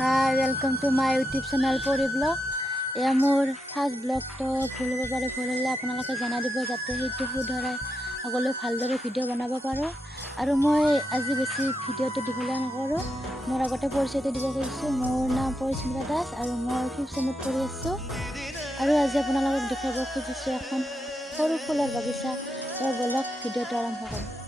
Hi, welcome to my YouTube channel Pori Blog. এয়া মোৰ first ব্লগটো ভুল হ'ব পাৰে, ভুল হ'লে আপোনালোকে জনাই দিব যাতে সেইটো শুধৰাই আগলৈ ভালদৰে ভিডিঅ' বনাব পাৰোঁ। আৰু মই আজি বেছি ভিডিঅ'টো দীঘলীয়া নকৰোঁ। মোৰ আগতে পৰিচয়টো দিব খুজিছোঁ। মোৰ নাম পৰিস্মিতা দাস আৰু মই 5th চেমত পঢ়ি আছোঁ। আৰু আজি আপোনালোকক দেখাব খুজিছোঁ এখন সৰু ফুলৰ বাগিচা। ব'লক ভিডিঅ'টো আৰম্ভ কৰোঁ।